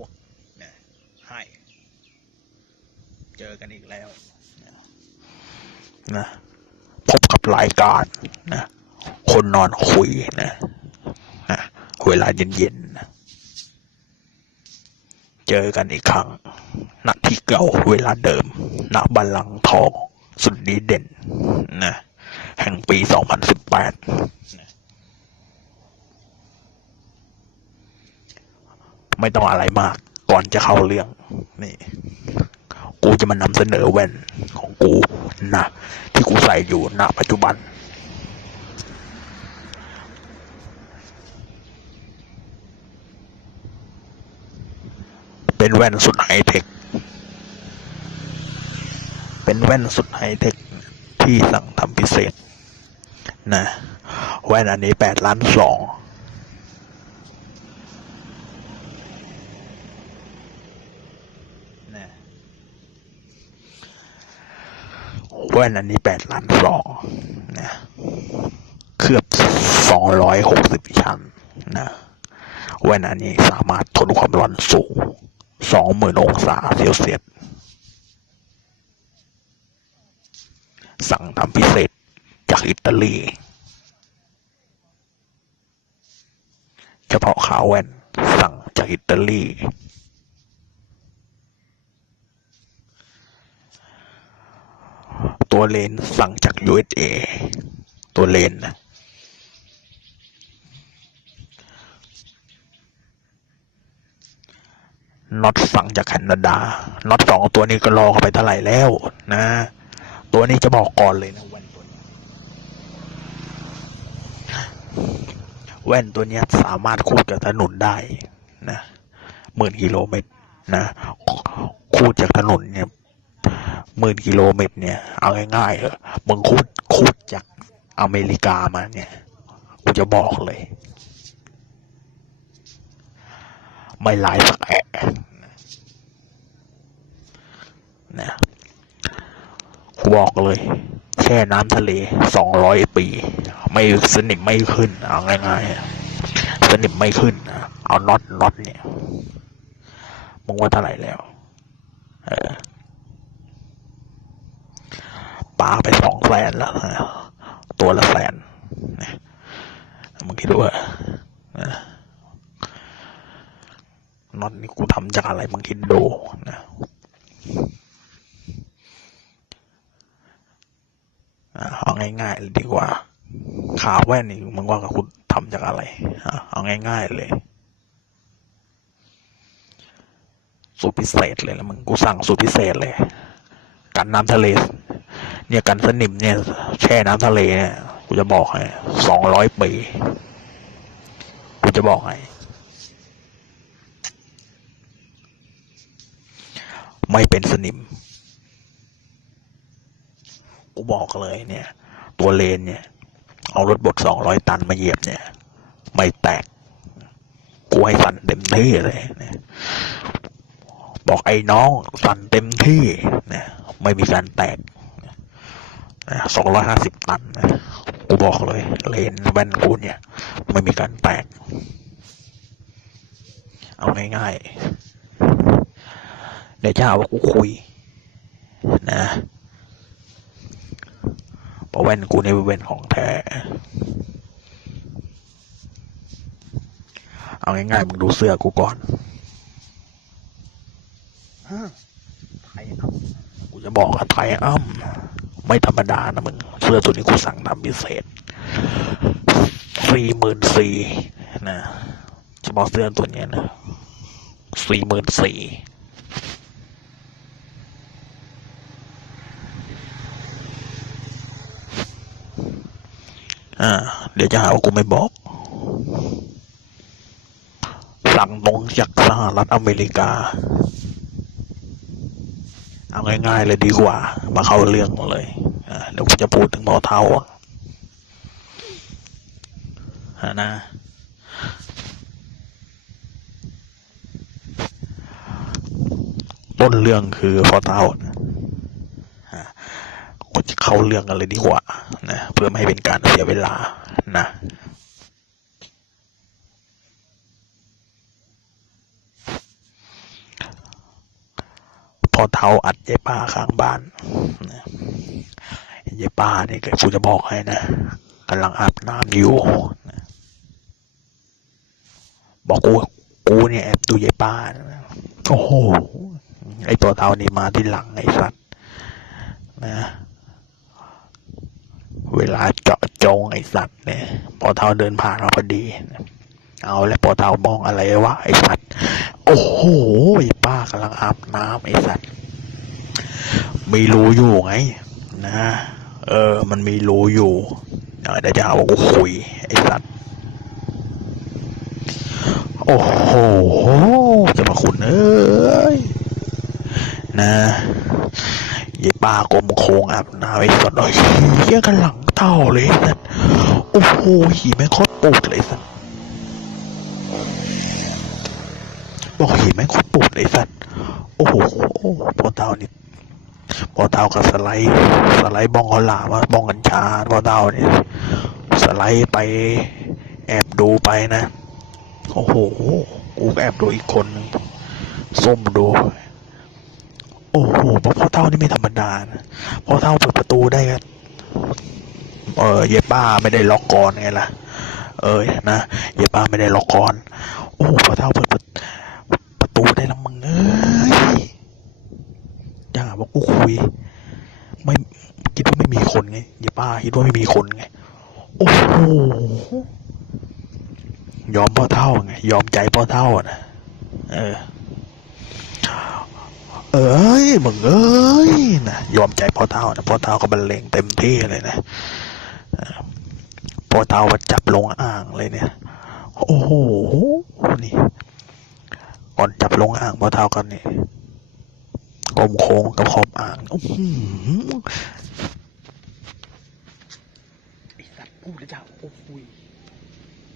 วกนะให้เจอกันอีกแล้วนะพบกับรายการนะคนนอนคุยนะนะเวลาเย็นๆนะเจอกันอีกครั้งณที่เก่าเวลาเดิมณบัลลังก์ทองสุดดีเด่นนะแห่งปี 2018นะ ไม่ต้องอะไรมาก ก่อนจะเข้าเรื่องนี่ กูจะมานำเสนอแว่นของกูนะที่กูใส่อยู่ณปัจจุบัน เป็นแว่นสุดไฮเทคเป็นแว่นสุดไฮเทคที่สั่งทำพิเศษนะแว่นอันนี้แปดล้านสอง นะ แว่นอันนี้แปดล้านสองนะเคลือบสองร้อยหกสิบชั้นนะแว่นอันนี้สามารถทนความร้อนสูงสองหมื่นองศาเซลเซียสสั่งทำพิเศษจากอิตาลี เฉพาะขาแว่นสั่งจากอิตาลี ตัวเลนส์สั่งจาก USA ตัวเลนส์นะน็อตสั่งจากแคนาดาน็อตสองตัวนี้ก็รอเข้าไปเท่าไหร่แล้ว นะ ตัวนี้จะบอกก่อนเลยนะแว่นตัวนี้แว่นตัวนี้สามารถคูดกับถนนได้นะหมื่นกิโลเมตรนะคูดจากถนนเนี่ย หมื่นกิโลเมตรเนี่ย เอาง่ายๆเถอะมึงคูดคูดจากอเมริกามาเนี่ย กูจะบอกเลย ไม่ลายสักแอะนะกูบอกเลย แช่น้ำทะเลสองร้อยปี ไม่สนิมไม่ขึ้น เอาง่ายๆ สนิมไม่ขึ้น เอาน็อตน็อตเนี่ย มึงว่าเท่าไหร่แล้ว เออปาไปสองแสนแล้ว ตัวละแสนนะมึงคิดดูว่านะน็อตนี่กูทำจากอะไรมึงคิดดูนะอะเอาง่ายๆเลยดีกว่า ขาแว่นนี่มึงว่ากับคุณทำจากอะไรอะเอาง่ายๆเลยสูตรพิเศษเลยแล้วมึงกูสั่งสูตรพิเศษเลย กันน้ำทะเล เนี่ยกันสนิมเนี่ย แช่น้ำทะเลเนี่ยกูจะบอกให้สองร้อยปีกูจะบอกให้ไม่เป็นสนิม กูบอกเลยเนี่ย ตัวเลนเนี่ย เอารถบดสองร้อยตันมาเหยียบเนี่ย ไม่แตก กูให้สั่นเต็มที่เลยเบอกไอ้น้องสั่นเต็มที่นะไม่มีการแตก สองร้อยห้าสิบตันนะกูบอกเลย เลนแว่นกูเนี่ย ไม่มีการแตก เอาง่ายๆ เดี๋ยวจะหาว่ากูคุย นะเพราะแว่นกูในยเป็นแว่นของแท้ เอาง่ายๆ มึงดูเสื้อกูก่อนไทยอ้ำกูจะบอกว่าไทยอ้ำ ไม่ธรรมดานะมึง เสื้อตัวนี้กูสั่งทำพิเศษสี่หมื่นสี่นะเฉพาะเสื้อตัวนี้นะสี่หมื่นสี่อ่า เดี๋ยวจะหาว่ากูไม่บอก สั่งตรงจากสหรัฐอเมริกา เอาง่ายๆเลยดีกว่า มาเข้าเรื่องเลยเดี๋ยวผมจะพูดถึงหมอเท้าฮะนะต้นเรื่องคือพอเท้านะฮะก็จะเข้าเรื่องกันเลยดีกว่านะเพื่อไม่ให้เป็นการเสียเวลานะ พอเท้าอัดยายป้าข้างบ้านนะยายป้านี่ก็กูจะบอกให้นะกำลังอาบน้ำอยู่นะบอกกูกูเนี่ยแอบดูยายป้านะโอ้โหไอตัวเท้านี่มาที่หลังไอสัตว์นะ เวลาเจาะจงไอสัตว์เนี่ยพอเท้าเดินผ่านมาพอดีนะเอาแล้วพอเท้ามองอะไรวะไอสัตว์ โอ้โหป้ากำลังอาบน้ำไอ้สัตว์มีรูอยู่ไง นะ เออ มันมีรูอยู่เดี๋ยวจะเอาว่ากูคุยไอ้สัตว์โอ้โหจะมาคุณเอ้ยนะยายป้ากลมโค้งอาบน้ำไอ้สัตว์โอ้ยเหี้ยกันหลังเต่าเลยสัตว์โอ้โหหีแม่งโคตรปูดเลยสัตว์ีแม่งคตรปูดเลยไอ้สัตว์โอ้โหพอเต่านี่พอเต่ากับสไลด์สไลด์บองเขาหลามะบองกัญชาพอเต่าเนี่ยสไลด์ไปแอบดูไปนะ โอ้โห กูแอบดูอีกคนนึงส้มดู โอ้โหเพราะพ่อเท่านี่ไม่ธรรมดานะพ่อเท่าเปิดประตูได้ก็เออเยป้าไม่ได้ล็อกกรอนไงล่ะ เออนะเยป้าไม่ได้ล็อกกรอน โอ้โหพ่อเท่าเปิดประประตูได้แล้วมึงเอ้ยอย่าหาว่า กูคุย ไม่คิดว่าไม่มีคนไงเยป้าคิดว่าไม่มีคนไง โอ้โหยอมพ่อเท่าไงยอมใจพ่อเท่านะเออ เอ้ยมึงเอ้ยนะยอมใจพ่อเท่านะพ่อเท่าก็บรรเลงเต็มที่เลยนะพ่อเท่าก็จับลงอ่างเลยเนี่ย โอ้โหนี่ก่อนจับลงอ่างพ่อเท่ากันนี่ กลมโค้งกับขอบอ่างอื้อหือไอ้สัตว์พูดแล้วจ้าโอ้โห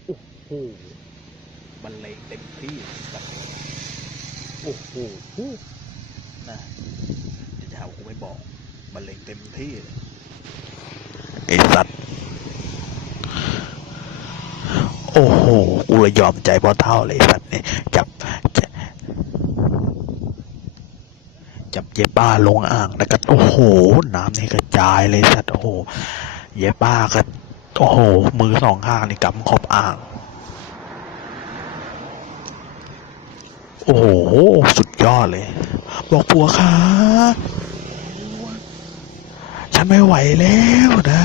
โอ้โหบรรเลงเต็มที่สัตว์โอ้โหนะจะจะเอากูไม่บอกบรรเลงเต็มที่เลยไอสัตว์โอ้โห กูเลยยอมใจพอเท่าเลยไอ้สัตว์เนี่ยจับ จับเย็บป้าลงอ่างแล้วก็โอ้โห น้ำนี่กระจายเลยสัตว์โอ้โห เย็บป้าก็โอ้โห มือสองข้างนี่กำขอบอ่าง โอ้โห สุดยอดเลย บอกผัวค่ะฉันไม่ไหวแล้วนะ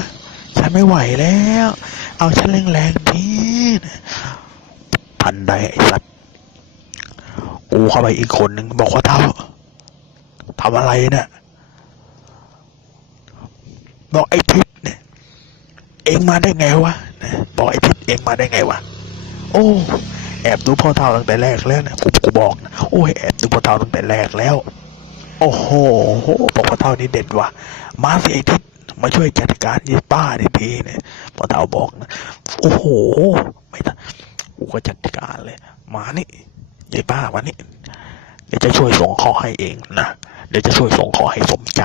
ฉันไม่ไหวแล้ว เอาฉันแรงๆทีนะทันใดไอ้สัตว์กูเข้าไปอีกคนหนึ่งบอกว่าเท่า ทำอะไรเนี่ยบอกไอ้ทิศเนี่ย เองมาได้ไงวะนะบอกไอ้ทิศเองมาได้ไงวะโอ้แอบดูพ่อเท่าตั้งแต่แรกแล้วนะกูกูบอกนะโอ้ยแอบดูพ่อเท่าตั้งแต่แรกแล้ว โอ้โหบอกพ่อเท่านี่เด็ดว่ะมาสิไอ้ทิศมาช่วยจัดการยี่ป้าดิทีเนี่ยพ่อเท่าบอกนะโอ้โหไม่ทันกูก็จัดการเลย มานี่ยายป้ามานี่ เดี๋ยวจะช่วยส่งข้อให้เองนะ เดี๋ยวจะช่วยส่งข้อให้สมใจ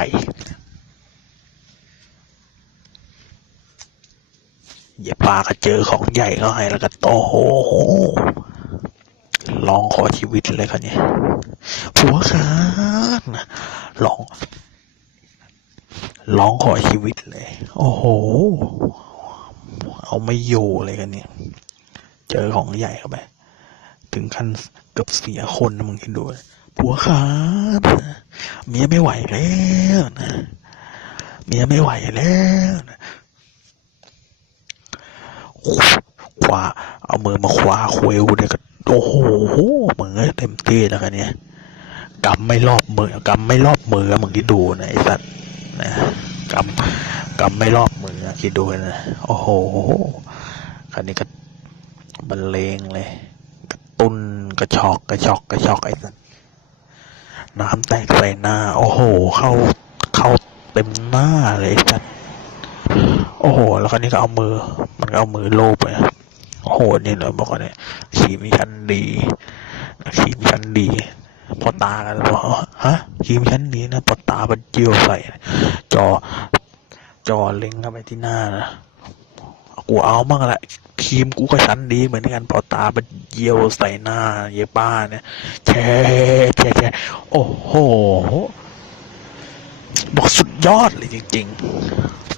ยายป้าก็เจอของใหญ่ก็ให้แล้วก็โอ้โหลองขอชีวิตเลยครับเนี่ยผัวครับนะลอง ลองขอชีวิตเลย โอ้โห เอาไม่อยู่เลยกันเนี่ย เจอของใหญ่เข้าไป ถึงขั้นเกือบเสียคนนะมึงคิดดูเลย ผัวครับเมียไม่ไหวแล้วนะเมียไม่ไหวแล้วนะคว้าเอามือมาคว้าคุยกูเนี่ยก็โอ้โหมึงเอ้ยเต็มที่แล้วกันเนี่ยกำไม่รอบมือกำไม่รอบมือมึงคิดดูนะไอ้สัตว์นะกำกำไม่รอบมือคิดดูนะโอ้โหคันนี้ก็บรรเลงเลยกระตุ้นกระชอกกระชอกกระชอกไอ้สัตว น้ำแตกใส่หน้า โอ้โห เข้าเข้าเต็มหน้าเลยไอ้สัตว์โอ้โห แล้วคันนี้ก็เอามือ มันก็เอามือโลบไปโอ้โหนี่เลยบอกว่าเนี่ยขีมีชั้นดีขีมีชั้นดี พอตากันบอกฮะขีมีชั้นดีนะพอตามันเจียวใส่ จอ จอเล็งเข้าไปที่หน้านะกูเอามั่งแหละ คีมกูก็ชั้นดีเหมือนกันพอตามันเยี่ยวใส่หน้าเยป้าเนี่ยแช่แช่แช่โอ้โห บอกสุดยอดเลยจริง ๆ